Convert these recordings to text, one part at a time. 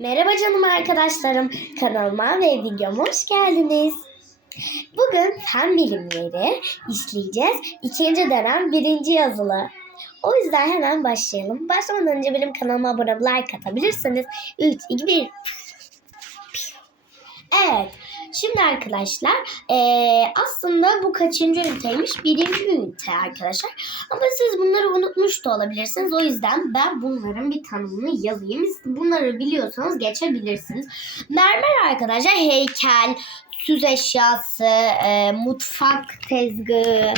Merhaba canım arkadaşlarım. Kanalıma ve videoma hoş geldiniz. Bugün fen bilimleri işleyeceğiz. İkinci dönem birinci yazılı. O yüzden hemen başlayalım. Başlamadan önce benim kanalıma abone like atabilirsiniz. 3, 2, 1. Evet. Şimdi arkadaşlar eee, aslında bu kaçıncı üniteymiş? Birinci ünite arkadaşlar. Ama siz bunları unutmuş da olabilirsiniz. O yüzden ben bunların bir tanımını yazayım. Bunları biliyorsanız geçebilirsiniz. Mermer arkadaşlar heykel, süs eşyası, eee, mutfak tezgahı,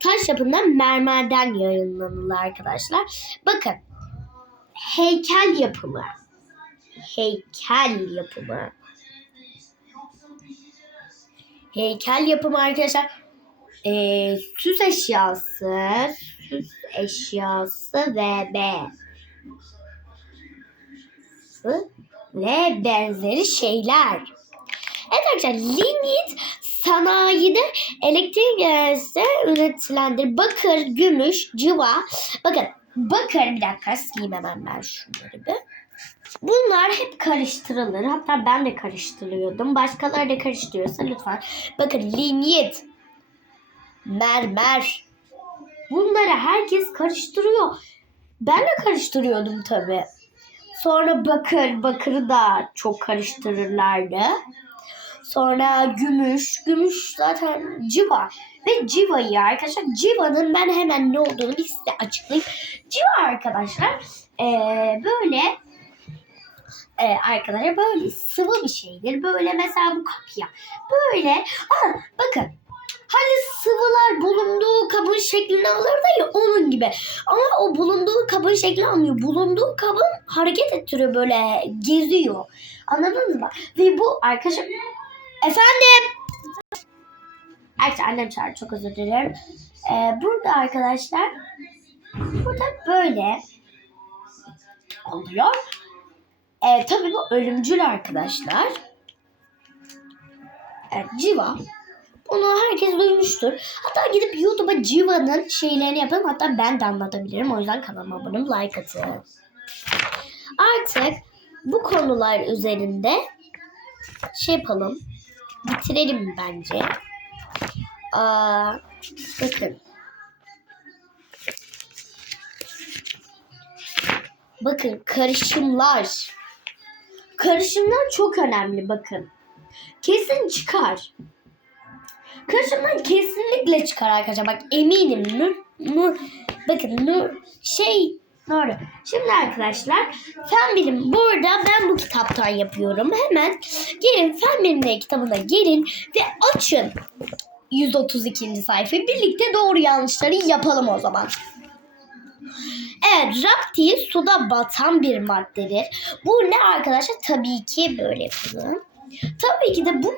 taş yapımında mermerden yayınlanırlar arkadaşlar. Bakın heykel yapımı. Heykel yapımı. Heykel yapımı arkadaşlar. Ee, süs eşyası, süs eşyası ve B. ve benzeri şeyler. Evet arkadaşlar lignit sanayide elektrik enerjisi üretilendir. Bakır, gümüş, cıva. Bakın bakır bir dakika sileyim hemen ben şunları bir. Bunlar hep karıştırılır. Hatta ben de karıştırıyordum. Başkaları da karıştırıyorsa lütfen. Bakın linyit, mermer. Bunları herkes karıştırıyor. Ben de karıştırıyordum tabii. Sonra bakır, bakırı da çok karıştırırlardı. Sonra gümüş, gümüş zaten civa. Ve civayı arkadaşlar, civanın ben hemen ne olduğunu bir size açıklayayım. Civa arkadaşlar eee, böyle e, arkadaşlar böyle sıvı bir şeydir. Böyle mesela bu kapya. Böyle aa, bakın hani sıvılar bulunduğu kabın şeklini alır da ya onun gibi. Ama o bulunduğu kabın şeklini almıyor. Bulunduğu kabın hareket ettiriyor böyle geziyor. Anladınız mı? Ve bu arkadaşlar efendim Arkadaşlar annem çağırdı çok özür dilerim. Ee, burada arkadaşlar burada böyle oluyor. E, tabii bu ölümcül arkadaşlar. Evet, civa. Bunu herkes duymuştur. Hatta gidip YouTube'a Civa'nın şeylerini yapın. Hatta ben de anlatabilirim. O yüzden kanalıma abone like atın. Artık bu konular üzerinde şey yapalım. Bitirelim bence. Aa, bakın. Bakın karışımlar. Karışımlar çok önemli bakın. Kesin çıkar. Karışımlar kesinlikle çıkar arkadaşlar. Bak eminim. Nur, nur, bakın nur, şey doğru. Şimdi arkadaşlar fen bilim burada ben bu kitaptan yapıyorum. Hemen gelin fen bilimleri kitabına gelin ve açın. 132. sayfayı birlikte doğru yanlışları yapalım o zaman. Evet, rapti suda batan bir maddedir. Bu ne arkadaşlar? Tabii ki böyle yapalım. Tabii ki de bu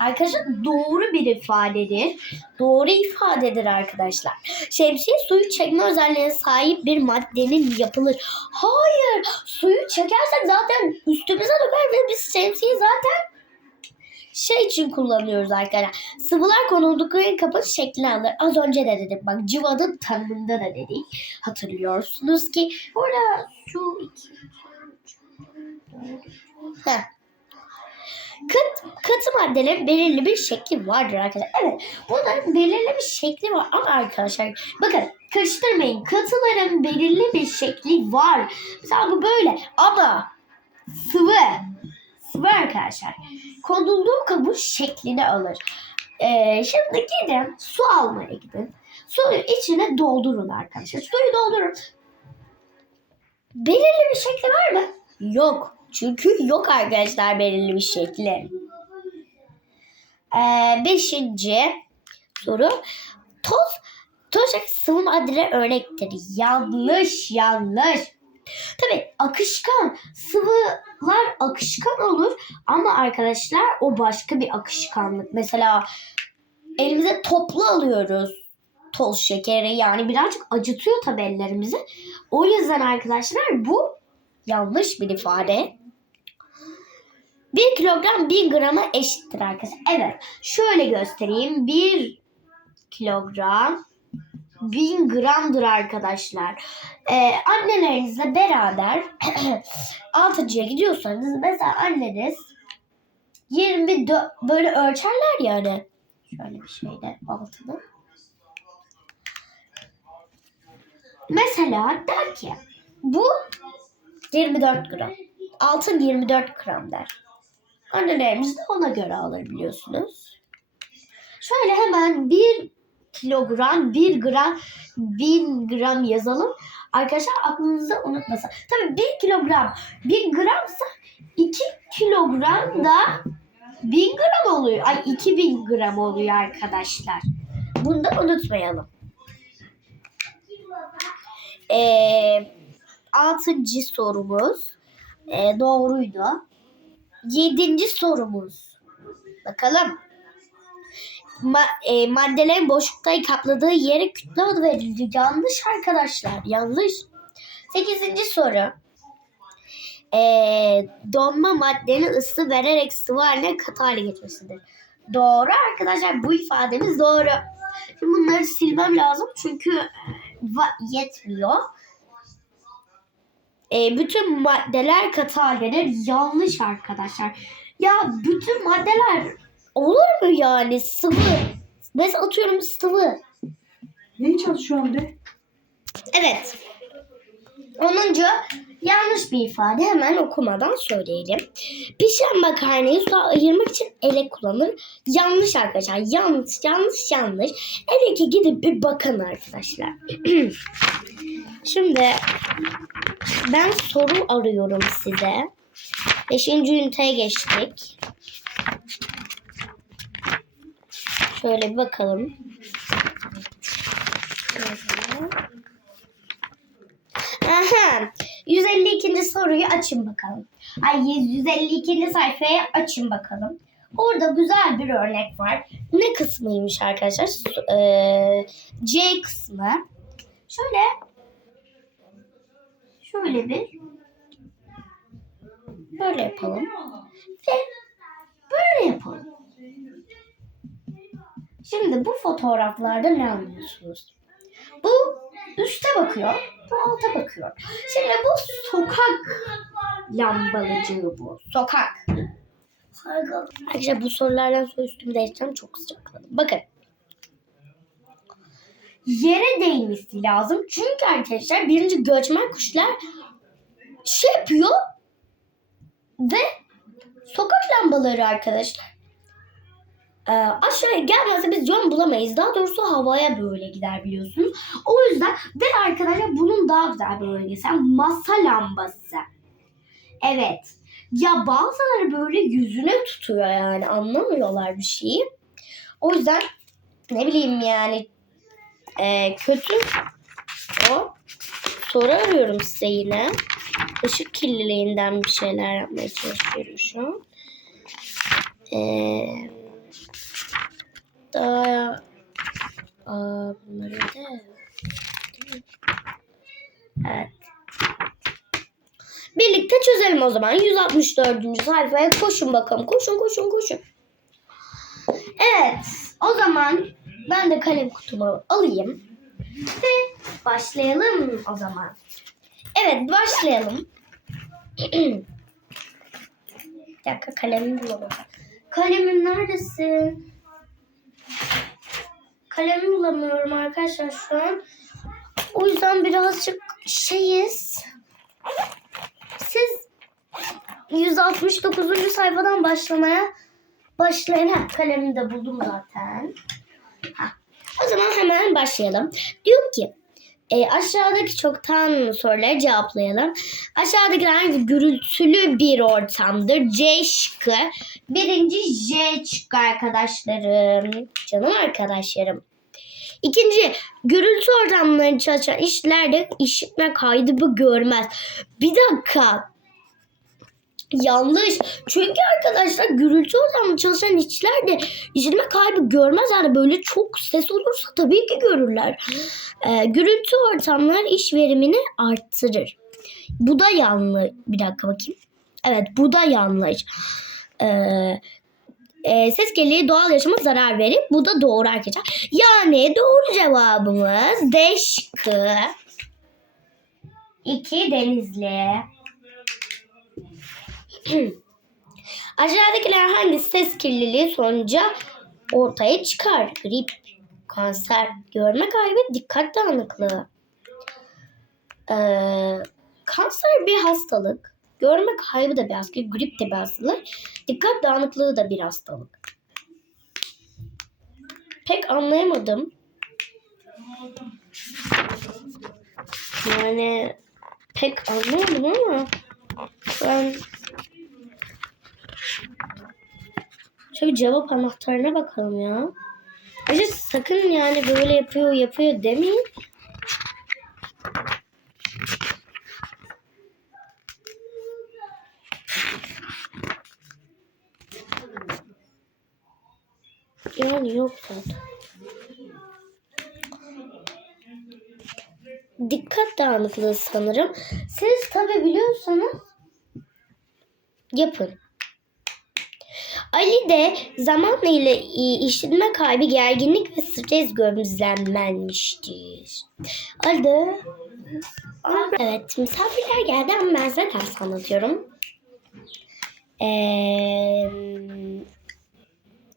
arkadaşlar doğru bir ifadedir. Doğru ifadedir arkadaşlar. Şemsiye suyu çekme özelliğine sahip bir maddenin yapılır. Hayır, suyu çekersek zaten üstümüze döker ve biz şemsiyeyi zaten şey için kullanıyoruz arkadaşlar. Sıvılar konuldukları kapın şeklini alır. Az önce de dedik. Bak civanın tanımında da dedik. Hatırlıyorsunuz ki burada iki Heh. Kat, katı maddelerin belirli bir şekli vardır arkadaşlar. Evet bunların belirli bir şekli var ama arkadaşlar bakın karıştırmayın. Katıların belirli bir şekli var. Mesela bu böyle ama sıvı sıvı arkadaşlar. Konulduğu kabın şeklini alır. Ee, şimdi gidin su almaya gidin. Suyu içine doldurun arkadaşlar. Suyu doldurun. Belirli bir şekli var mı? Yok. Çünkü yok arkadaşlar belirli bir şekli. Ee, beşinci soru. Toz, toz sıvı maddeler örnektir. Yanlış, yanlış. Tabii akışkan sıvılar akışkan olur ama arkadaşlar o başka bir akışkanlık. Mesela elimize toplu alıyoruz toz şekeri yani birazcık acıtıyor tabii ellerimizi. O yüzden arkadaşlar bu yanlış bir ifade. 1 kilogram 1 grama eşittir arkadaşlar. Evet şöyle göstereyim. 1 kilogram 1000 gramdır arkadaşlar. Ee, annelerinizle beraber altıncıya gidiyorsanız mesela anneniz 24 böyle ölçerler yani. Şöyle bir şeyde altını. Mesela der ki bu 24 gram. Altın 24 gram der. Annelerimiz de ona göre alır biliyorsunuz. Şöyle hemen 1 kilogram, 1 gram, 1000 gram yazalım. Arkadaşlar aklınızda unutmasın. Tabii 1 kilogram 1 gramsa 2 kilogram da 1000 gram oluyor. Ay 2000 gram oluyor arkadaşlar. Bunu da unutmayalım. Ee, altıncı sorumuz ee, doğruydu. Yedinci sorumuz. Bakalım. Ma- e, maddelerin boşlukta kapladığı yere kütle adı verildi. Yanlış arkadaşlar. Yanlış. Sekizinci soru. E, donma maddenin ısı vererek sıvı haline katı hale getirmesidir. Doğru arkadaşlar. Bu ifademiz doğru. Şimdi bunları silmem lazım çünkü va- yetmiyor. E, bütün maddeler katı haldedir. Yanlış arkadaşlar. Ya bütün maddeler olur mu yani sıvı? Mesela atıyorum sıvı. Neyi çalışıyorsun be? Evet. Onuncu yanlış bir ifade hemen okumadan söyleyelim. Pişen makarnayı suya ayırmak için ele kullanılır. Yanlış arkadaşlar. Yanlış, yanlış, yanlış. Hele ki gidip bir bakın arkadaşlar. Şimdi ben soru arıyorum size. Beşinci üniteye geçtik. Şöyle bir bakalım. Aha. 152. soruyu açın bakalım. Ay 152. sayfaya açın bakalım. Orada güzel bir örnek var. Ne kısmıymış arkadaşlar? Eee, C kısmı. Şöyle şöyle bir böyle yapalım. Ve böyle yapalım. Şimdi bu fotoğraflarda ne anlıyorsunuz? Bu üste bakıyor, bu alta bakıyor. Şimdi bu sokak lambalıcığı bu. Sokak. Arkadaşlar bu sorulardan sonra üstümü değiştireceğim. Çok sıcakladım. Bakın. Yere değmesi lazım. Çünkü arkadaşlar birinci göçmen kuşlar şey yapıyor ve sokak lambaları arkadaşlar e, aşağıya gelmezse biz yön bulamayız. Daha doğrusu havaya böyle gider biliyorsunuz. O yüzden ve arkadaşlar bunun daha güzel bir örneği. Masa lambası. Evet. Ya bazıları böyle yüzüne tutuyor yani anlamıyorlar bir şeyi. O yüzden ne bileyim yani e, kötü o soru arıyorum size yine. Işık kirliliğinden bir şeyler yapmaya çalışıyorum şu an. Eee daha Aa, bunları da Evet. Birlikte çözelim o zaman. 164. sayfaya koşun bakalım. Koşun koşun koşun. Evet. O zaman ben de kalem kutumu alayım. Ve başlayalım o zaman. Evet başlayalım. Bir dakika kalemimi bulamadım. Kalemin neredesin? Kalemi bulamıyorum arkadaşlar şu an. O yüzden birazcık şeyiz. Siz 169. sayfadan başlamaya başlayın. Ha, kalemi de buldum zaten. Ha. O zaman hemen başlayalım. Diyor ki e, aşağıdaki çoktan soruları cevaplayalım. Aşağıdakiler gürültülü bir ortamdır. C şıkkı. Birinci J şıkkı arkadaşlarım. Canım arkadaşlarım. İkinci, gürültü ortamlarında çalışan işlerde işitme kaydımı görmez. Bir dakika. Yanlış. Çünkü arkadaşlar gürültü ortamında çalışan işçiler de işitme kaybı görmez. Yani böyle çok ses olursa tabii ki görürler. Ee, gürültü ortamlar iş verimini arttırır. Bu da yanlış. Bir dakika bakayım. Evet bu da yanlış. Ee, e, ses kirliliği doğal yaşama zarar verir. Bu da doğru arkadaşlar. Yani doğru cevabımız D şıkkı. 2 Denizli. Aşağıdakiler hangi ses kirliliği sonucu ortaya çıkar? Grip, kanser, görme kaybı, dikkat dağınıklığı. Ee, kanser bir hastalık. Görme kaybı da bir hastalık. Grip de bir hastalık. Dikkat dağınıklığı da bir hastalık. Pek anlayamadım. Yani pek anlayamadım ama ben şöyle cevap anahtarına bakalım ya. Ayrıca sakın yani böyle yapıyor yapıyor demeyin. Yani yok zaten. Dikkat dağınıklığı sanırım. Siz tabi biliyorsanız yapın. Ali de zamanla ile işitme kaybı, gerginlik ve stres gözlemlenmiştir. Ali. Evet, misafirler geldi ama ben size ders anlatıyorum. Ee,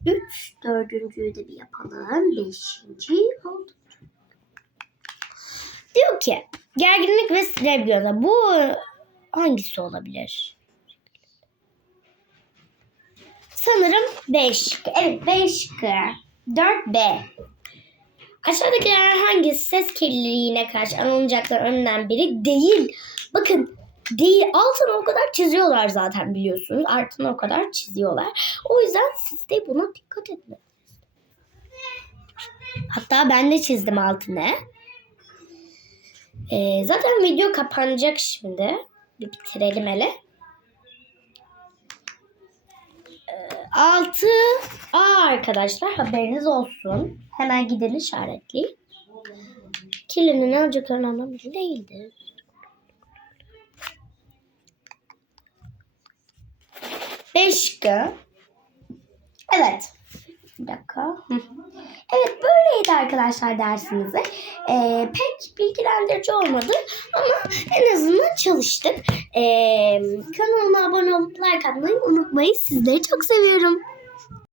üç, dördüncüyü de bir yapalım. Beşinci oldu. Diyor ki gerginlik ve gözlem. Bu hangisi olabilir? Sanırım 5. Evet 5 4 B. Aşağıdakiler hangisi ses kirliliğine karşı alınacaklar önünden biri değil. Bakın değil. Altına o kadar çiziyorlar zaten biliyorsunuz. Altına o kadar çiziyorlar. O yüzden siz de buna dikkat edin. Hatta ben de çizdim altına. Ee, zaten video kapanacak şimdi. Bir bitirelim hele. 6 A arkadaşlar haberiniz olsun. Hemen gidin işaretleyin. Kirlinin ne alacaklarını anlamış değildir. Beşka. Evet. Bir dakika. Hı. Evet böyleydi arkadaşlar dersimizi. Ee, pek bilgilendirici olmadı ama en azından çalıştık. Ee, kanalıma abone olup like atmayı unutmayın. Sizleri çok seviyorum.